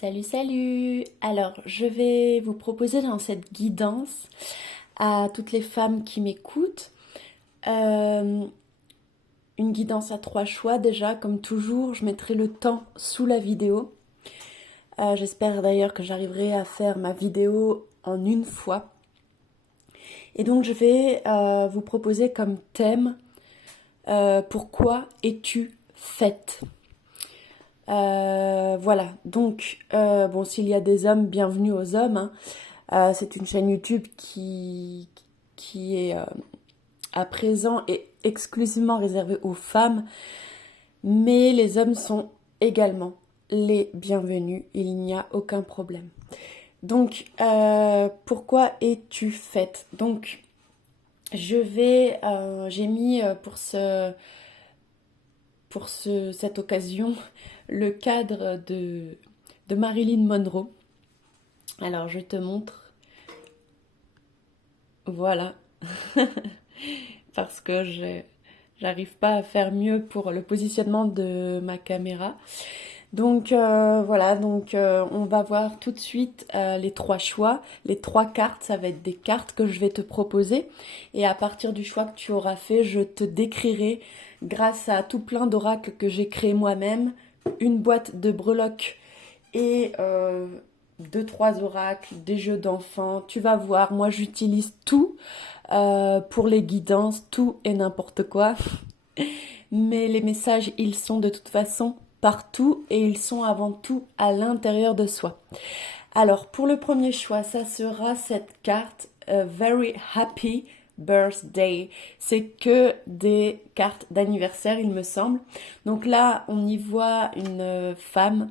Salut, salut! Alors, je vais vous proposer dans cette guidance à toutes les femmes qui m'écoutent euh, une guidance à trois choix. Déjà, comme toujours, je mettrai le temps sous la vidéo. J'espère d'ailleurs que j'arriverai à faire ma vidéo en une fois. Et donc, je vais vous proposer comme thème pourquoi es-tu faite? Voilà, donc, bon, s'il y a des hommes, bienvenue aux hommes, hein. C'est une chaîne YouTube qui est à présent et exclusivement réservée aux femmes, mais les hommes sont également les bienvenus, il n'y a aucun problème. Donc, pourquoi es-tu faite? Donc, j'ai mis cette occasion le cadre de Marilyn Monroe. Alors, je te montre. Voilà. Parce que j'arrive pas à faire mieux pour le positionnement de ma caméra. Donc voilà, on va voir tout de suite les trois choix, les trois cartes, ça va être des cartes que je vais te proposer et à partir du choix que tu auras fait, je te décrirai grâce à tout plein d'oracles que j'ai créé moi-même, une boîte de breloques et deux, trois oracles, des jeux d'enfants, tu vas voir, moi j'utilise tout pour les guidances, tout et n'importe quoi, mais les messages ils sont de toute façon partout et ils sont avant tout à l'intérieur de soi. Alors pour le premier choix, ça sera cette carte Very Happy Birthday. C'est que des cartes d'anniversaire, il me semble. Donc là, on y voit une femme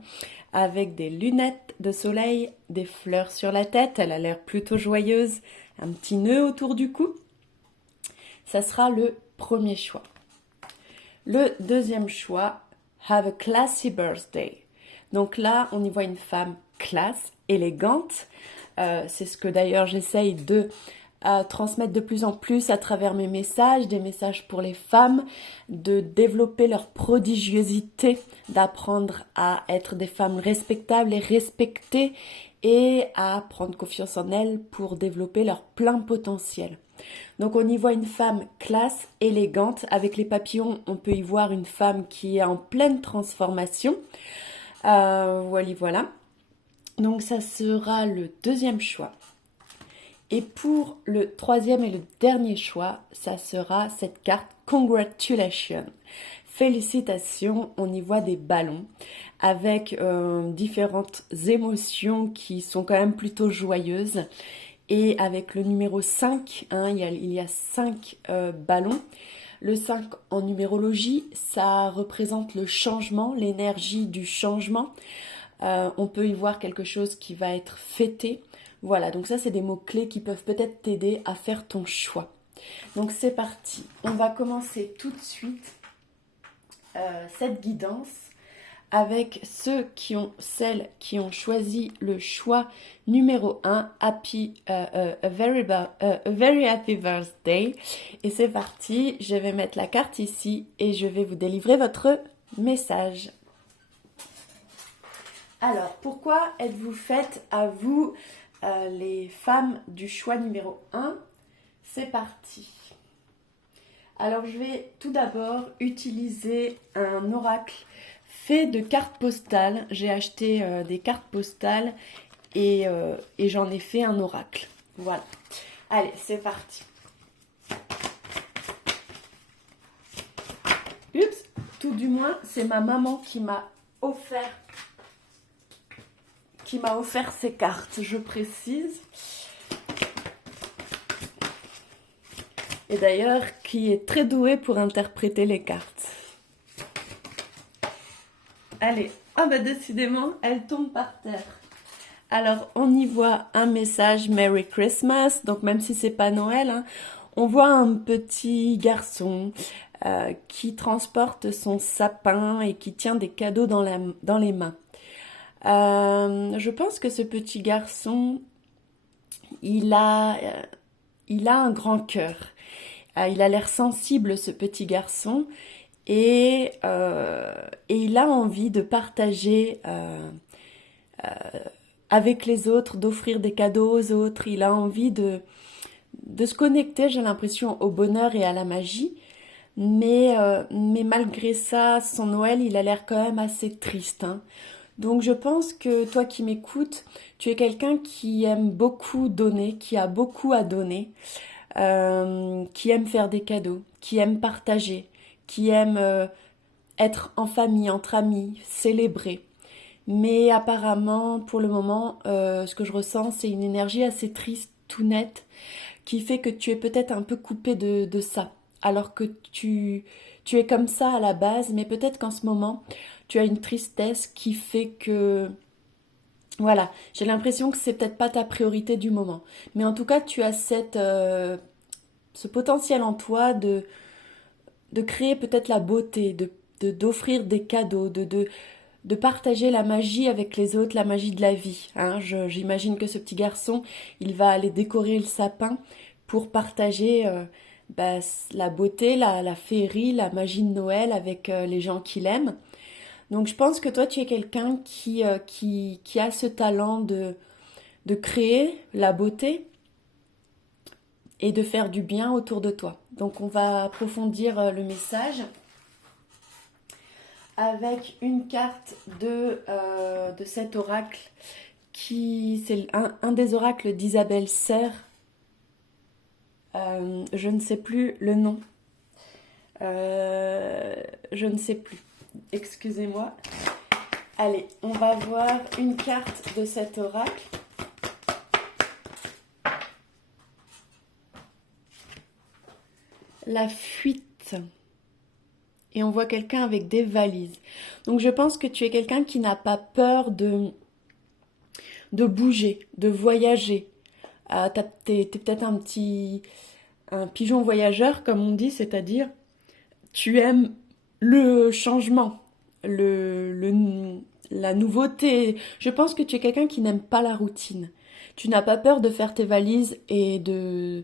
avec des lunettes de soleil, des fleurs sur la tête. Elle a l'air plutôt joyeuse, un petit nœud autour du cou. Ça sera le premier choix. Le deuxième choix, Have a classy birthday. Donc là, on y voit une femme classe, élégante. C'est ce que d'ailleurs j'essaye de transmettre de plus en plus à travers mes messages, des messages pour les femmes, de développer leur prodigiosité, d'apprendre à être des femmes respectables et respectées et à prendre confiance en elles pour développer leur plein potentiel. Donc on y voit une femme classe, élégante. Avec les papillons, on peut y voir une femme qui est en pleine transformation. Voilà. Donc ça sera le deuxième choix. Et pour le troisième et le dernier choix, ça sera cette carte Congratulations. Félicitations, on y voit des ballons avec différentes émotions qui sont quand même plutôt joyeuses. Et avec le numéro 5, hein, il y a 5 ballons. Le 5 en numérologie, ça représente le changement, l'énergie du changement. On peut y voir quelque chose qui va être fêté. Voilà, donc ça c'est des mots-clés qui peuvent peut-être t'aider à faire ton choix. Donc c'est parti, on va commencer tout de suite cette guidance avec celles qui ont choisi le choix numéro 1, a very happy birthday. Et c'est parti, je vais mettre la carte ici et je vais vous délivrer votre message. Alors, pourquoi êtes-vous faite à vous, les femmes du choix numéro 1? C'est parti. Alors, je vais tout d'abord utiliser un oracle fait de cartes postales. J'ai acheté des cartes postales et j'en ai fait un oracle. Voilà. Allez, c'est parti. Oups, tout du moins, c'est ma maman qui m'a offert ces cartes, je précise. Et d'ailleurs, qui est très douée pour interpréter les cartes. Allez, ah bah décidément, elle tombe par terre. Alors, on y voit un message Merry Christmas, donc même si c'est pas Noël, hein, on voit un petit garçon qui transporte son sapin et qui tient des cadeaux dans les mains. Je pense que ce petit garçon, il a un grand cœur. Il a l'air sensible, ce petit garçon, et il a envie de partager avec les autres, d'offrir des cadeaux aux autres. Il a envie de se connecter, j'ai l'impression, au bonheur et à la magie. Mais malgré ça, son Noël, il a l'air quand même assez triste, hein. Donc je pense que toi qui m'écoutes, tu es quelqu'un qui aime beaucoup donner, qui a beaucoup à donner, qui aime faire des cadeaux, qui aime partager, qui aime être en famille, entre amis, célébrer. Mais apparemment, pour le moment, ce que je ressens, c'est une énergie assez triste, tout nette, qui fait que tu es peut-être un peu coupé de ça. Alors que tu es comme ça à la base, mais peut-être qu'en ce moment, tu as une tristesse qui fait que... Voilà, j'ai l'impression que c'est peut-être pas ta priorité du moment. Mais en tout cas, tu as ce potentiel en toi de créer peut-être la beauté, d'offrir des cadeaux, de partager la magie avec les autres, la magie de la vie, hein. J'imagine que ce petit garçon, il va aller décorer le sapin pour partager bah, la beauté, la féerie, la magie de Noël avec les gens qu'il aime. Donc je pense que toi, tu es quelqu'un qui a ce talent de créer la beauté et de faire du bien autour de toi. Donc on va approfondir le message avec une carte de cet oracle qui c'est un des oracles d'Isabelle Serre. Je ne sais plus le nom. Je ne sais plus. Excusez-moi. Allez, on va voir une carte de cet oracle. La fuite. Et on voit quelqu'un avec des valises. Donc je pense que tu es quelqu'un qui n'a pas peur de bouger, de voyager. T'es peut-être un pigeon voyageur, comme on dit, c'est-à-dire tu aimes le changement, la nouveauté. Je pense que tu es quelqu'un qui n'aime pas la routine. Tu n'as pas peur de faire tes valises et de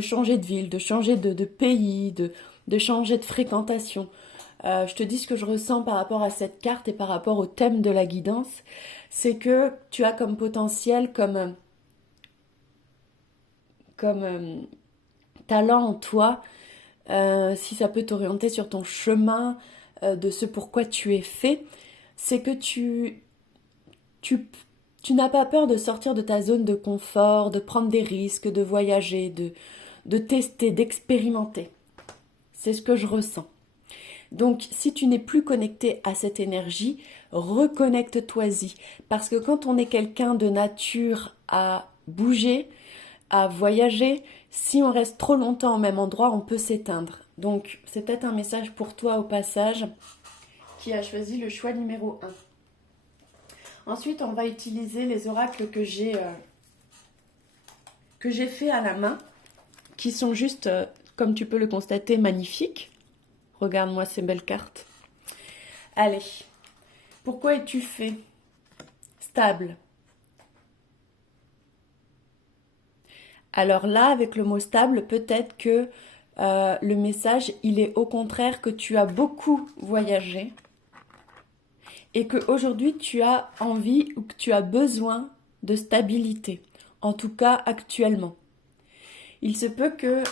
changer de ville, de changer de pays, de changer de fréquentation. Je te dis ce que je ressens par rapport à cette carte et par rapport au thème de la guidance, c'est que tu as comme potentiel, comme talent en toi, si ça peut t'orienter sur ton chemin de ce pourquoi tu es fait, c'est que tu, tu n'as pas peur de sortir de ta zone de confort, de prendre des risques, de voyager, de tester, d'expérimenter. C'est ce que je ressens. Donc, si tu n'es plus connecté à cette énergie, reconnecte-toi-y. Parce que quand on est quelqu'un de nature à bouger, à voyager, si on reste trop longtemps au même endroit, on peut s'éteindre. Donc, c'est peut-être un message pour toi au passage qui a choisi le choix numéro 1. Ensuite, on va utiliser les oracles que j'ai fait à la main, qui sont juste, comme tu peux le constater, magnifiques. Regarde-moi ces belles cartes. Allez, pourquoi es-tu fait? Stable. Alors là, avec le mot stable, peut-être que le message, il est au contraire que tu as beaucoup voyagé et qu'aujourd'hui, tu as envie ou que tu as besoin de stabilité, en tout cas actuellement. Il se peut que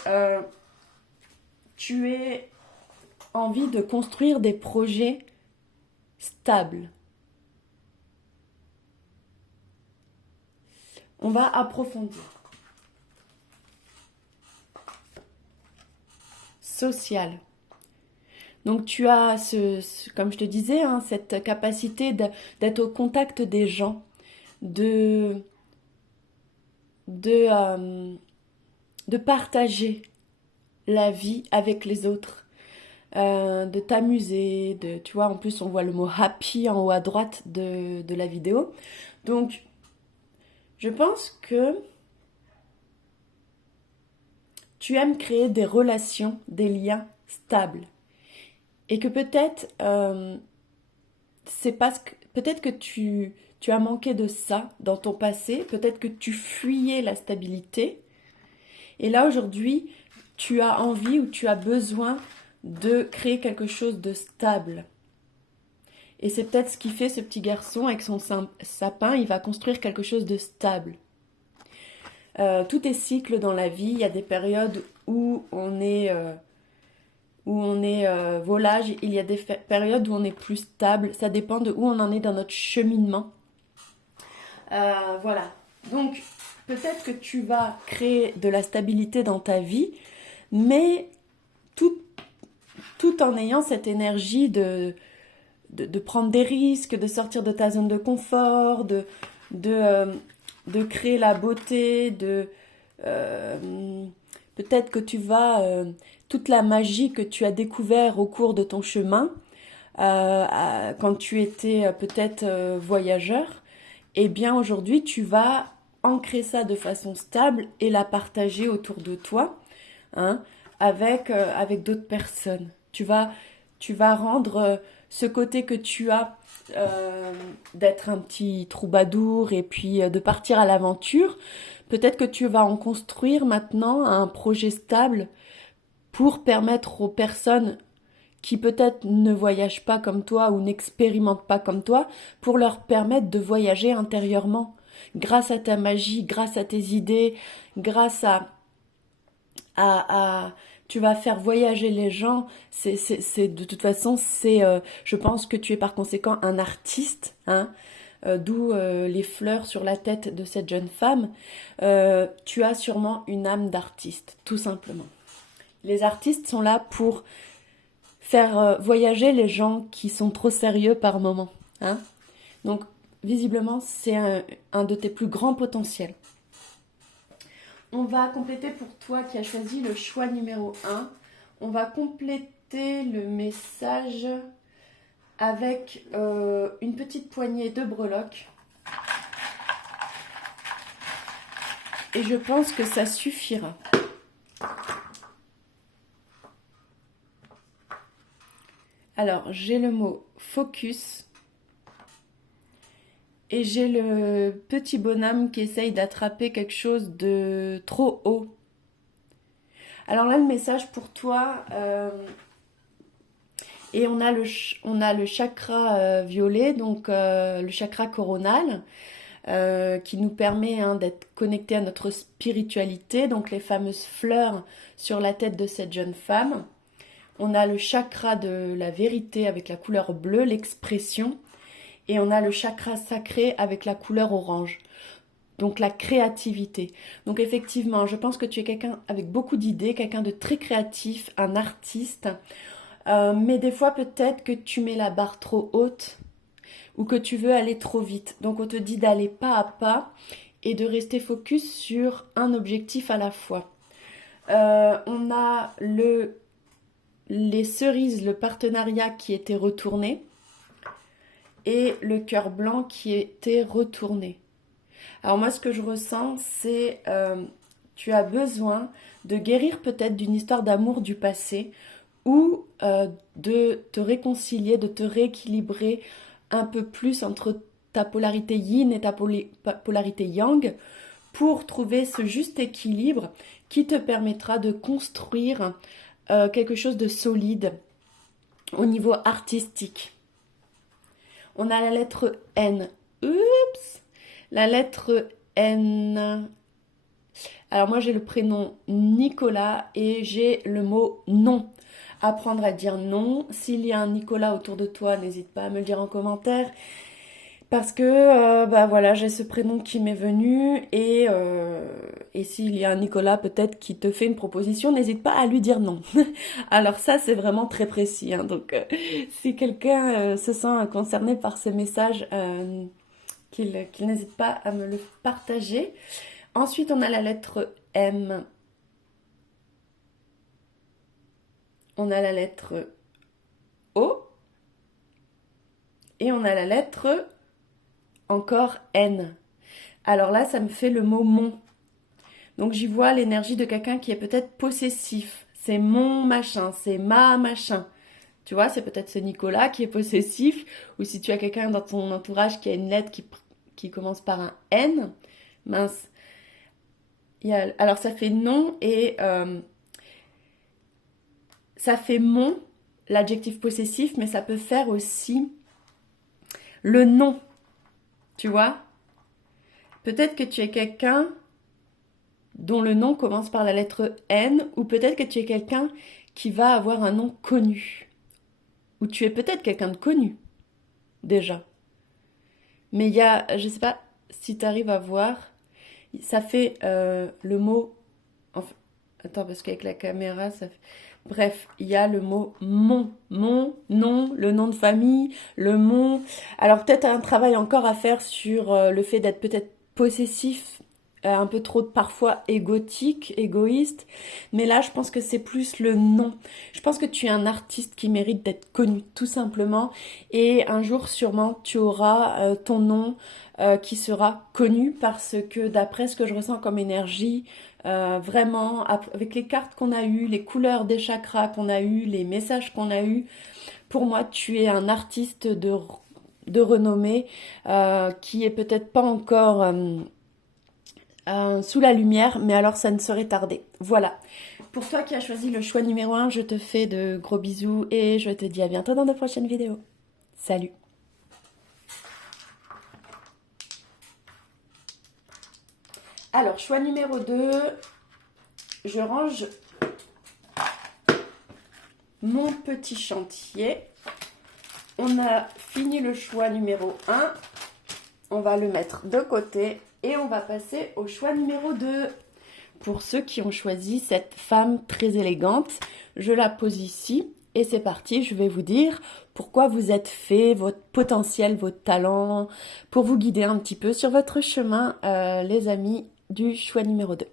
tu aies envie de construire des projets stables. On va approfondir. Social. Donc tu as, comme je te disais, hein, cette capacité d'être au contact des gens, de partager la vie avec les autres, de t'amuser, tu vois, en plus on voit le mot happy en haut à droite de la vidéo. Donc je pense que tu aimes créer des relations, des liens stables. Et que peut-être, c'est parce que peut-être que tu as manqué de ça dans ton passé, peut-être que tu fuyais la stabilité. Et là, aujourd'hui, tu as envie ou tu as besoin de créer quelque chose de stable. Et c'est peut-être ce qui fait ce petit garçon avec son sapin, il va construire quelque chose de stable. Tout est cycle dans la vie. Il y a des périodes où on est volage. Il y a des périodes où on est plus stable. Ça dépend de où on en est dans notre cheminement. Voilà. Donc, peut-être que tu vas créer de la stabilité dans ta vie, mais tout en ayant cette énergie de prendre des risques, de sortir de ta zone de confort, de créer la beauté, peut-être que tu vas, toute la magie que tu as découvert au cours de ton chemin, quand tu étais peut-être voyageur, eh bien aujourd'hui tu vas ancrer ça de façon stable et la partager autour de toi, hein, avec d'autres personnes. Tu vas rendre ce côté que tu as d'être un petit troubadour et puis de partir à l'aventure. Peut-être que tu vas en construire maintenant un projet stable pour permettre aux personnes qui peut-être ne voyagent pas comme toi ou n'expérimentent pas comme toi, pour leur permettre de voyager intérieurement, grâce à ta magie, grâce à tes idées, grâce tu vas faire voyager les gens. De toute façon, je pense que tu es par conséquent un artiste, hein, d'où les fleurs sur la tête de cette jeune femme. Tu as sûrement une âme d'artiste, tout simplement. Les artistes sont là pour faire voyager les gens qui sont trop sérieux par moment, hein. Donc, visiblement, c'est un de tes plus grands potentiels. On va compléter pour toi qui as choisi le choix numéro 1. On va compléter le message avec une petite poignée de breloques. Et je pense que ça suffira. Alors, j'ai le mot focus. Et j'ai le petit bonhomme qui essaye d'attraper quelque chose de trop haut. Alors là, le message pour toi, et on a le chakra violet, donc le chakra coronal, qui nous permet d'être connecté à notre spiritualité, donc les fameuses fleurs sur la tête de cette jeune femme. On a le chakra de la vérité avec la couleur bleue, l'expression. Et on a le chakra sacré avec la couleur orange, donc la créativité. Donc effectivement, je pense que tu es quelqu'un avec beaucoup d'idées, quelqu'un de très créatif, un artiste. Mais des fois, peut-être que tu mets la barre trop haute ou que tu veux aller trop vite. Donc on te dit d'aller pas à pas et de rester focus sur un objectif à la fois. On a les cerises, le partenariat qui était retourné. Et le cœur blanc qui était retourné. Alors moi, ce que je ressens, c'est tu as besoin de guérir peut-être d'une histoire d'amour du passé ou de te réconcilier, de te rééquilibrer un peu plus entre ta polarité yin et ta polarité yang pour trouver ce juste équilibre qui te permettra de construire quelque chose de solide au niveau artistique. On a la lettre N. Oups! La lettre N. Alors moi j'ai le prénom Nicolas et j'ai le mot non. Apprendre à dire non. S'il y a un Nicolas autour de toi, n'hésite pas à me le dire en commentaire. Parce que voilà, j'ai ce prénom qui m'est venu et s'il y a un Nicolas peut-être qui te fait une proposition, n'hésite pas à lui dire non. Alors ça c'est vraiment très précis, hein, donc si quelqu'un se sent concerné par ce message, qu'il n'hésite pas à me le partager. Ensuite on a la lettre M. On a la lettre O. Et on a la lettre encore N. Alors là, ça me fait le mot mon. Donc j'y vois l'énergie de quelqu'un qui est peut-être possessif. C'est mon machin, c'est ma machin. Tu vois, c'est peut-être ce Nicolas qui est possessif. Ou si tu as quelqu'un dans ton entourage qui a une lettre qui commence par un N. Mince. Alors ça fait non et ça fait mon, l'adjectif possessif, mais ça peut faire aussi le nom, tu vois. Peut-être que tu es quelqu'un dont le nom commence par la lettre N, ou peut-être que tu es quelqu'un qui va avoir un nom connu, ou tu es peut-être quelqu'un de connu, déjà. Mais il y a, je sais pas si tu arrives à voir, ça fait le mot, enfin, attends, parce qu'avec la caméra, ça fait... Bref, il y a le mot mon nom, le nom de famille, le mon. Alors peut-être un travail encore à faire sur le fait d'être peut-être possessif, un peu trop parfois égoïste. Mais là, je pense que c'est plus le nom. Je pense que tu es un artiste qui mérite d'être connu, tout simplement. Et un jour, sûrement, tu auras ton nom qui sera connu parce que d'après ce que je ressens comme énergie, vraiment, avec les cartes qu'on a eues, les couleurs des chakras qu'on a eues, les messages qu'on a eus, pour moi, tu es un artiste de renommée qui est peut-être pas encore sous la lumière, mais alors ça ne saurait tarder. Voilà. Pour toi qui as choisi le choix numéro 1, je te fais de gros bisous et je te dis à bientôt dans de prochaines vidéos. Salut! Alors, choix numéro 2, je range mon petit chantier. On a fini le choix numéro 1. On va le mettre de côté et on va passer au choix numéro 2. Pour ceux qui ont choisi cette femme très élégante, je la pose ici et c'est parti. Je vais vous dire pourquoi vous êtes fait, votre potentiel, votre talent, pour vous guider un petit peu sur votre chemin, les amis du choix numéro 2.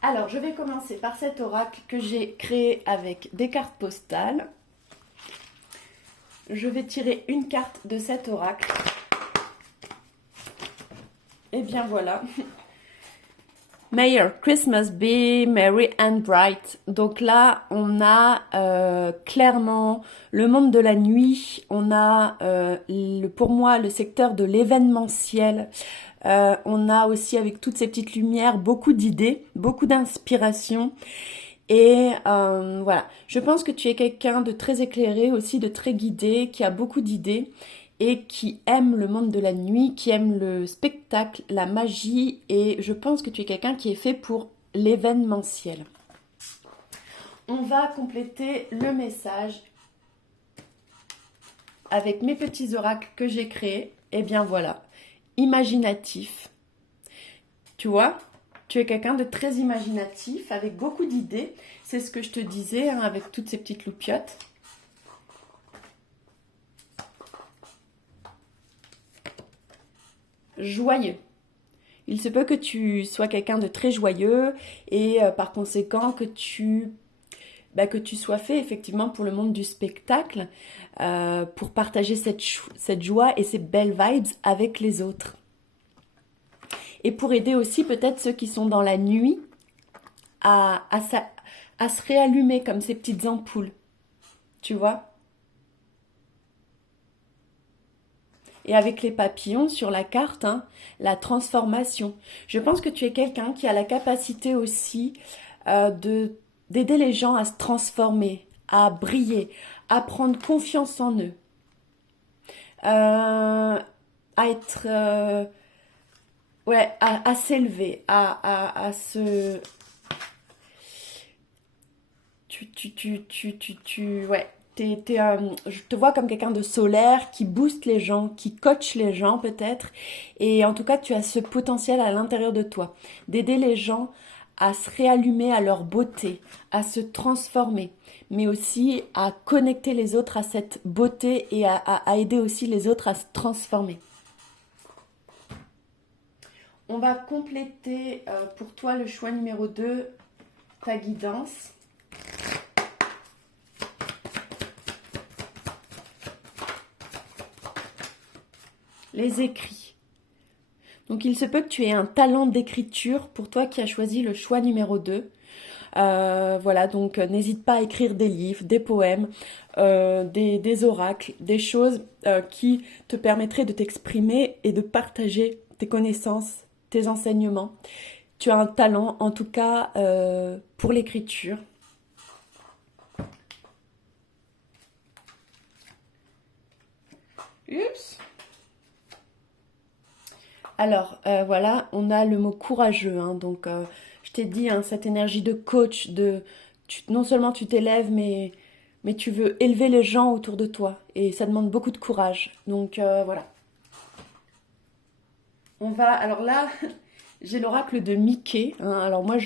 Alors, je vais commencer par cet oracle que j'ai créé avec des cartes postales. Je vais tirer une carte de cet oracle. Et bien voilà. May your Christmas be merry and bright. Donc là, on a clairement le monde de la nuit. On a, pour moi, le secteur de l'événementiel. On a aussi, avec toutes ces petites lumières, beaucoup d'idées, beaucoup d'inspiration. Et voilà, je pense que tu es quelqu'un de très éclairé, aussi de très guidé, qui a beaucoup d'idées et qui aime le monde de la nuit, qui aime le spectacle, la magie. Et je pense que tu es quelqu'un qui est fait pour l'événementiel. On va compléter le message avec mes petits oracles que j'ai créés. Et bien voilà, imaginatif. Tu vois ? Tu es quelqu'un de très imaginatif, avec beaucoup d'idées. C'est ce que je te disais, hein, avec toutes ces petites loupiottes. Joyeux. Il se peut que tu sois quelqu'un de très joyeux et par conséquent que tu sois fait effectivement pour le monde du spectacle, pour partager cette joie et ces belles vibes avec les autres. Et pour aider aussi peut-être ceux qui sont dans la nuit à se réallumer comme ces petites ampoules. Tu vois ? Et avec les papillons sur la carte, hein, la transformation. Je pense que tu es quelqu'un qui a la capacité aussi d'aider les gens à se transformer, à briller, à prendre confiance en eux, à être... ouais, à s'élever, à se... Ouais, je te vois comme quelqu'un de solaire qui booste les gens, qui coach les gens peut-être. Et en tout cas, tu as ce potentiel à l'intérieur de toi, d'aider les gens à se réallumer à leur beauté, à se transformer, mais aussi à connecter les autres à cette beauté et à aider aussi les autres à se transformer. On va compléter pour toi le choix numéro 2, ta guidance. Les écrits. Donc il se peut que tu aies un talent d'écriture pour toi qui as choisi le choix numéro 2. Voilà, donc n'hésite pas à écrire des livres, des poèmes, des oracles, des choses qui te permettraient de t'exprimer et de partager tes connaissances, tes enseignements. Tu as un talent, en tout cas, pour l'écriture. Oups. Alors, voilà, on a le mot courageux, hein, donc je t'ai dit, hein, cette énergie de coach, non seulement tu t'élèves, mais tu veux élever les gens autour de toi, et ça demande beaucoup de courage. Donc voilà. Alors là, j'ai l'oracle de Mickey, hein. Alors moi,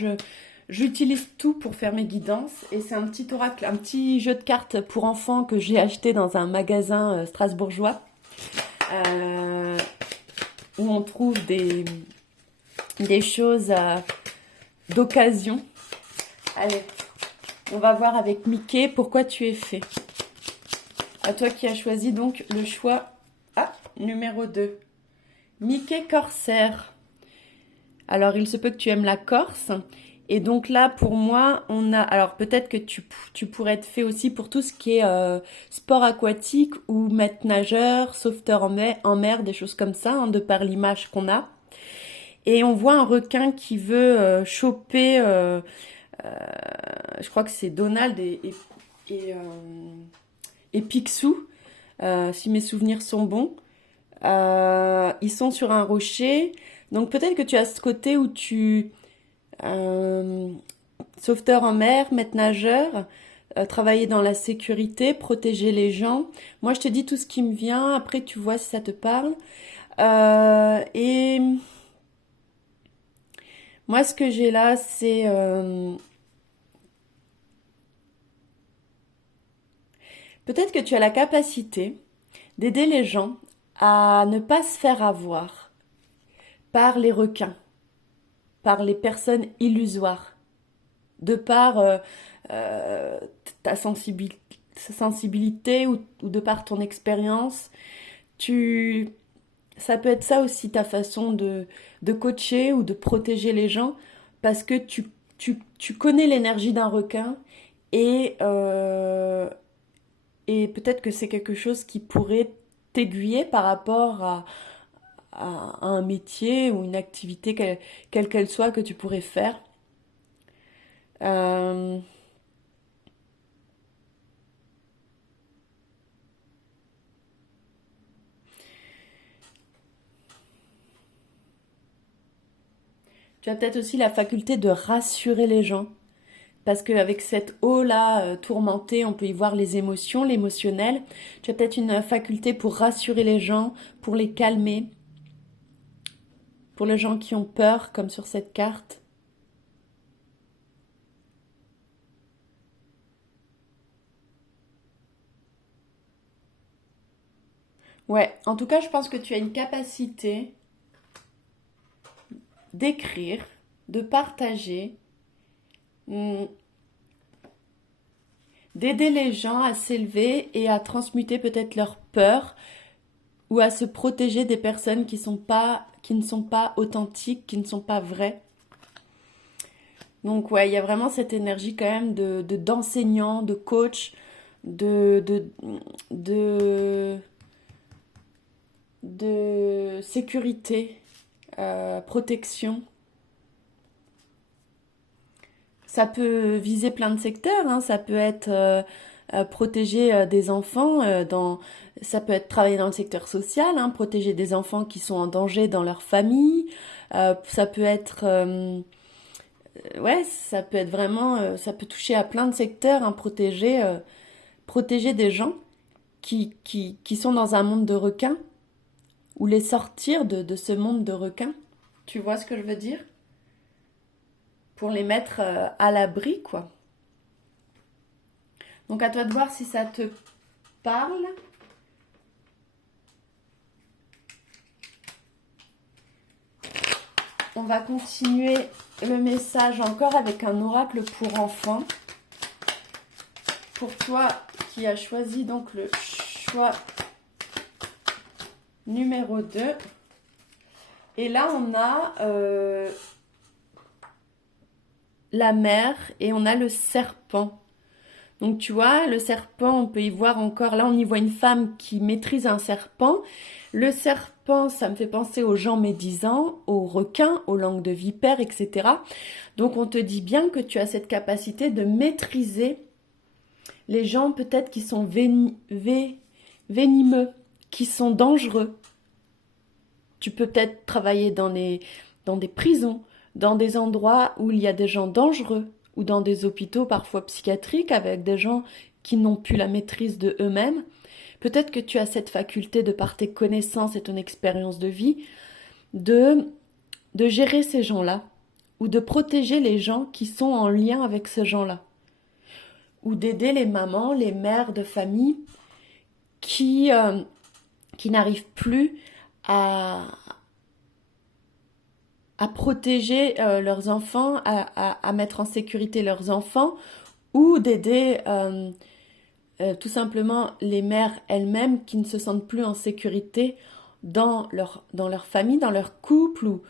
j'utilise tout pour faire mes guidances, et c'est un petit oracle, un petit jeu de cartes pour enfants que j'ai acheté dans un magasin strasbourgeois. Où on trouve des choses d'occasion. Allez, on va voir avec Mickey pourquoi tu es fait. À toi qui as choisi donc le choix numéro 2. Mickey Corsaire. Alors, il se peut que tu aimes la Corse. Et donc là, pour moi, on a... Alors, peut-être que tu pourrais être fait aussi pour tout ce qui est sport aquatique ou maître nageur, sauveteur en mer, des choses comme ça, hein, de par l'image qu'on a. Et on voit un requin qui veut choper... je crois que c'est Donald et Picsou, si mes souvenirs sont bons. Ils sont sur un rocher. Donc peut-être que tu as ce côté où sauveteur en mer, maître nageur, travailler dans la sécurité, protéger les gens. Moi, je te dis tout ce qui me vient. Après, tu vois si ça te parle. Et moi, ce que j'ai là, c'est... peut-être que tu as la capacité d'aider les gens à ne pas se faire avoir par les requins, par les personnes illusoires, de par ta sensibilité ou de par ton expérience. Ça peut être ça aussi ta façon de coacher ou de protéger les gens, parce que tu connais l'énergie d'un requin et peut-être que c'est quelque chose qui pourrait t'aiguiller par rapport à un métier ou une activité quelle qu'elle soit que tu pourrais faire. Euh, Tu as peut-être aussi la faculté de rassurer les gens. Parce qu'avec cette eau-là tourmentée, on peut y voir les émotions, l'émotionnel. Tu as peut-être une faculté pour rassurer les gens, pour les calmer. Pour les gens qui ont peur, comme sur cette carte. Ouais, en tout cas, je pense que tu as une capacité d'écrire, de partager, d'aider les gens à s'élever et à transmuter peut-être leur peur ou à se protéger des personnes qui ne sont pas authentiques, qui ne sont pas vraies. Donc ouais, il y a vraiment cette énergie quand même d'enseignant, de coach, de, de, de, de sécurité, protection. Ça peut viser plein de secteurs, hein. Ça peut être protéger des enfants, ça peut être travailler dans le secteur social, hein, protéger des enfants qui sont en danger dans leur famille. Ça peut être, ouais, ça peut être vraiment, ça peut toucher à plein de secteurs, hein, protéger des gens qui sont dans un monde de requins, ou les sortir de ce monde de requins. Tu vois ce que je veux dire? Pour les mettre à l'abri, quoi. Donc à toi de voir si ça te parle. On va continuer le message encore avec un oracle pour enfants. Pour toi qui as choisi donc le choix numéro 2. Et là on a la mer et on a le serpent. Donc tu vois, le serpent, on peut y voir encore, là on y voit une femme qui maîtrise un serpent. Le serpent, ça me fait penser aux gens médisants, aux requins, aux langues de vipères, etc. Donc on te dit bien que tu as cette capacité de maîtriser les gens peut-être qui sont venimeux, qui sont dangereux. Tu peux peut-être travailler dans des prisons, dans des endroits où il y a des gens dangereux, ou dans des hôpitaux parfois psychiatriques avec des gens qui n'ont plus la maîtrise de eux-mêmes. Peut-être que tu as cette faculté de par tes connaissances et ton expérience de vie de, de gérer ces gens-là ou de protéger les gens qui sont en lien avec ces gens-là ou d'aider les mamans, les mères de famille qui n'arrivent plus à, à protéger leurs enfants, à mettre en sécurité leurs enfants ou d'aider tout simplement les mères elles-mêmes qui ne se sentent plus en sécurité dans leur famille, dans leur couple ou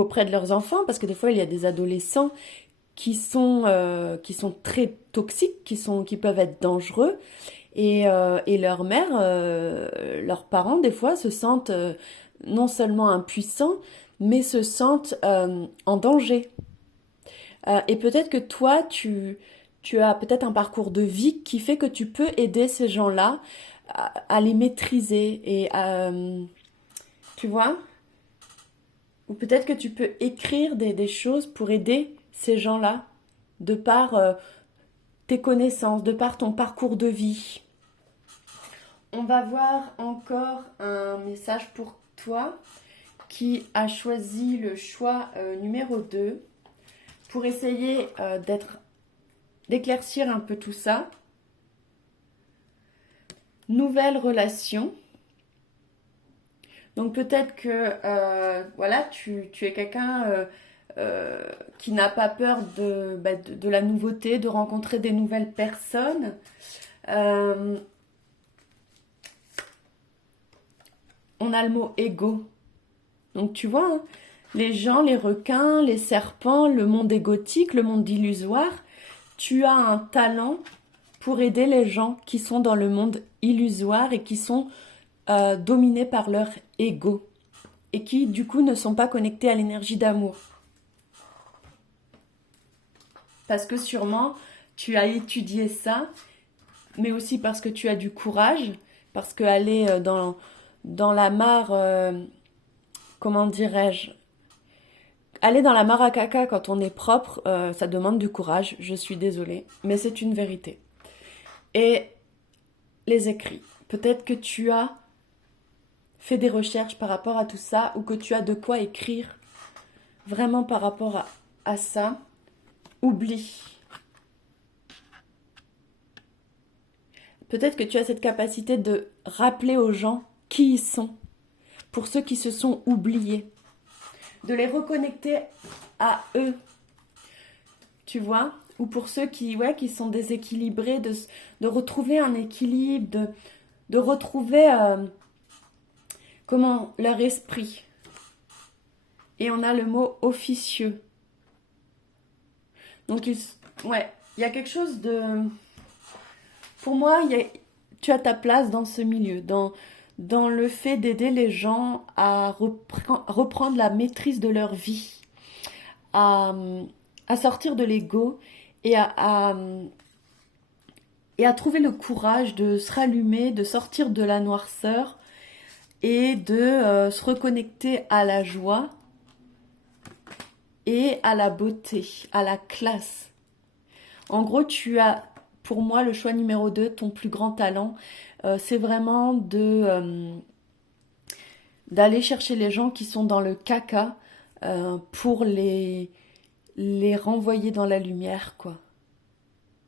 auprès de leurs enfants, parce que des fois il y a des adolescents qui sont très toxiques, qui peuvent être dangereux, et leur mère, leurs parents des fois se sentent non seulement impuissants, mais se sentent en danger. Et peut-être que toi, tu as peut-être un parcours de vie qui fait que tu peux aider ces gens-là à les maîtriser et à, tu vois? Ou peut-être que tu peux écrire des choses pour aider ces gens-là de par tes connaissances, de par ton parcours de vie. On va voir encore un message pour toi qui a choisi le choix numéro 2 pour essayer d'éclaircir un peu tout ça. Nouvelle relation. Donc peut-être que voilà, tu es quelqu'un qui n'a pas peur de la nouveauté, de rencontrer des nouvelles personnes. On a le mot égo. Donc tu vois, hein, les gens, les requins, les serpents, le monde égotique, le monde illusoire, tu as un talent pour aider les gens qui sont dans le monde illusoire et qui sont dominés par leur ego et qui du coup ne sont pas connectés à l'énergie d'amour. Parce que sûrement tu as étudié ça, mais aussi parce que tu as du courage, parce que aller dans la mare, comment dirais-je, aller dans la mare à caca quand on est propre, ça demande du courage, je suis désolée, mais c'est une vérité. Et les écrits, peut-être que tu as fait des recherches par rapport à tout ça, ou que tu as de quoi écrire vraiment par rapport à ça. Oublie. Peut-être que tu as cette capacité de rappeler aux gens qui ils sont, pour ceux qui se sont oubliés, de les reconnecter à eux, tu vois, ou pour ceux qui sont déséquilibrés, de retrouver un équilibre, de retrouver leur esprit. Et on a le mot officieux. Donc, il y a quelque chose de... Pour moi, tu as ta place dans ce milieu, dans le fait d'aider les gens à reprendre la maîtrise de leur vie, à sortir de l'ego et à trouver le courage de se rallumer, de sortir de la noirceur et de se reconnecter à la joie et à la beauté, à la classe. En gros, tu as, pour moi, le choix numéro 2, ton plus grand talent, c'est vraiment d'aller chercher les gens qui sont dans le caca pour les renvoyer dans la lumière, quoi.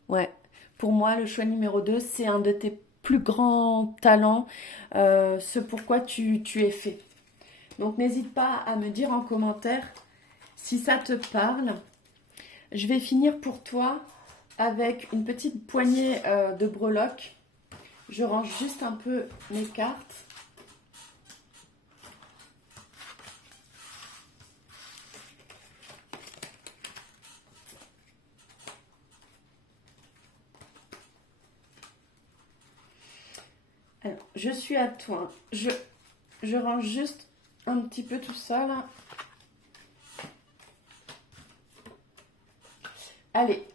Ouais, pour moi, le choix numéro 2, c'est un de tes plus grands talents, ce pourquoi tu es fait. Donc, n'hésite pas à me dire en commentaire si ça te parle. Je vais finir pour toi avec une petite poignée de breloques. Je range juste un peu mes cartes. Alors, je suis à toi. Je range juste un petit peu tout ça là. Allez,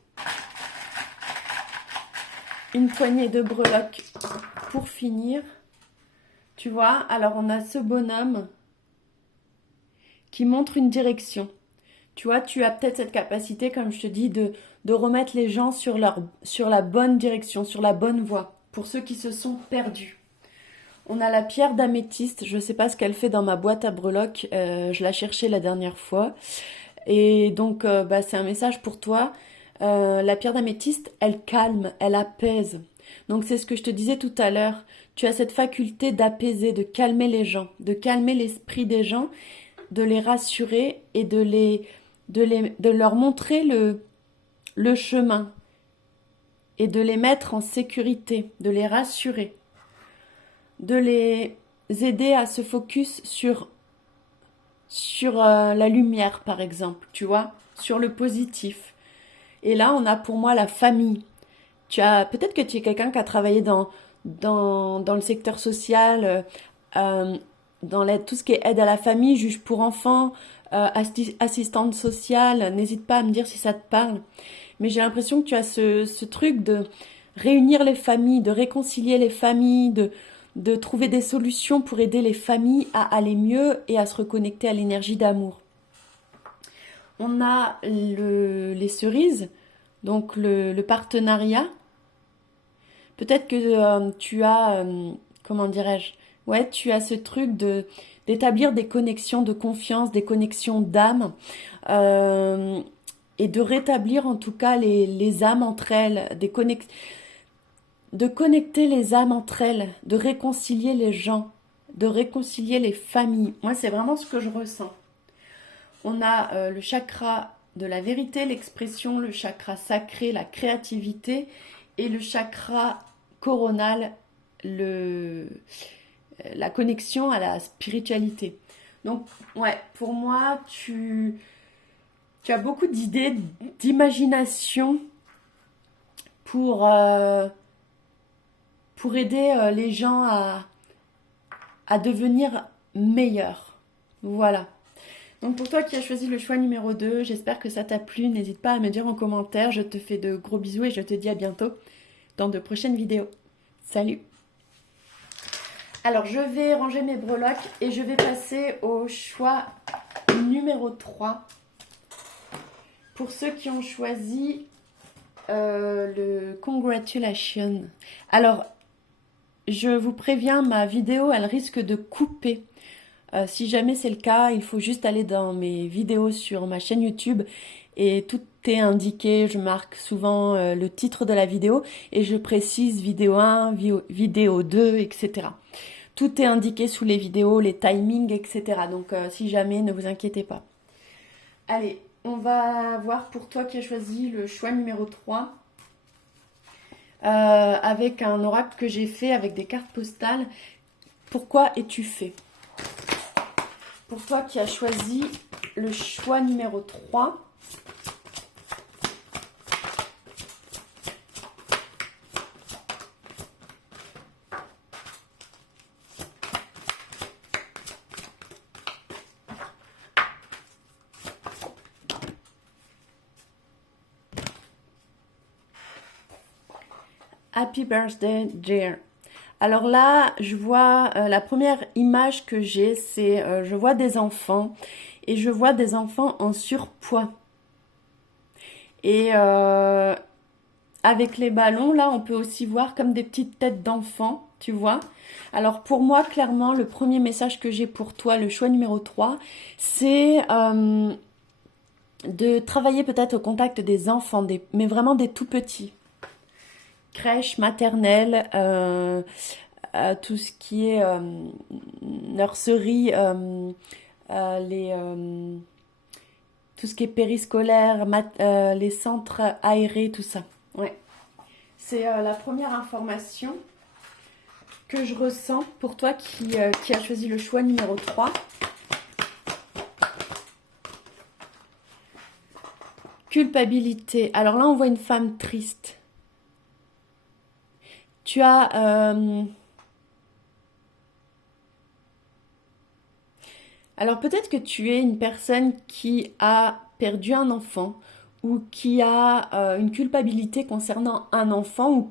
une poignée de breloques pour finir, tu vois, alors on a ce bonhomme qui montre une direction. Tu vois, tu as peut-être cette capacité, comme je te dis, de remettre les gens sur la bonne direction, sur la bonne voie, pour ceux qui se sont perdus. On a la pierre d'améthyste, je ne sais pas ce qu'elle fait dans ma boîte à breloques, je la cherchais la dernière fois. Et donc, c'est un message pour toi. La pierre d'améthyste, elle calme, elle apaise. Donc c'est ce que je te disais tout à l'heure. Tu as cette faculté d'apaiser, de calmer les gens, de calmer l'esprit des gens, de les rassurer et de leur montrer le chemin et de les mettre en sécurité, de les rassurer, de les aider à se focus sur la lumière, par exemple, tu vois, sur le positif. Et là, on a pour moi la famille. Peut-être que tu es quelqu'un qui a travaillé dans le secteur social, dans tout ce qui est aide à la famille, juge pour enfants, assistante sociale. N'hésite pas à me dire si ça te parle. Mais j'ai l'impression que tu as ce truc de réunir les familles, de réconcilier les familles, de trouver des solutions pour aider les familles à aller mieux et à se reconnecter à l'énergie d'amour. On a les cerises, donc le partenariat. Peut-être que tu as, comment dirais-je, ouais, tu as ce truc d'établir des connexions de confiance, des connexions d'âme, et de rétablir en tout cas les âmes entre elles, de connecter les âmes entre elles, de réconcilier les gens, de réconcilier les familles. Moi, c'est vraiment ce que je ressens. On a le chakra de la vérité, l'expression, le chakra sacré, la créativité, et le chakra coronal, la connexion à la spiritualité. Donc, ouais, pour moi, tu as beaucoup d'idées, d'imagination pour aider les gens à devenir meilleurs. Voilà. Donc pour toi qui as choisi le choix numéro 2, j'espère que ça t'a plu. N'hésite pas à me dire en commentaire. Je te fais de gros bisous et je te dis à bientôt dans de prochaines vidéos. Salut! Alors je vais ranger mes breloques et je vais passer au choix numéro 3. Pour ceux qui ont choisi le Congratulations. Alors, je vous préviens, ma vidéo, elle risque de couper. Si jamais c'est le cas, il faut juste aller dans mes vidéos sur ma chaîne YouTube et tout est indiqué. Je marque souvent le titre de la vidéo et je précise vidéo 1, vidéo 2, etc. Tout est indiqué sous les vidéos, les timings, etc. Donc si jamais, ne vous inquiétez pas. Allez, on va voir pour toi qui as choisi le choix numéro 3. Avec un oracle que j'ai fait avec des cartes postales. Pourquoi es-tu fait? Pour toi qui as choisi le choix numéro 3. Happy birthday, dear. Alors là, je vois la première image que j'ai, c'est je vois des enfants et je vois des enfants en surpoids. Et avec les ballons, là, on peut aussi voir comme des petites têtes d'enfants, tu vois. Alors pour moi, clairement, le premier message que j'ai pour toi, le choix numéro 3, c'est de travailler peut-être au contact des enfants, mais vraiment des tout petits. Crèche, maternelle, tout ce qui est nurserie, tout ce qui est périscolaire, les centres aérés, tout ça. Ouais. C'est la première information que je ressens pour toi qui a choisi le choix numéro 3. Culpabilité. Alors là, on voit une femme triste. Tu as... Alors peut-être que tu es une personne qui a perdu un enfant ou qui a une culpabilité concernant un enfant ou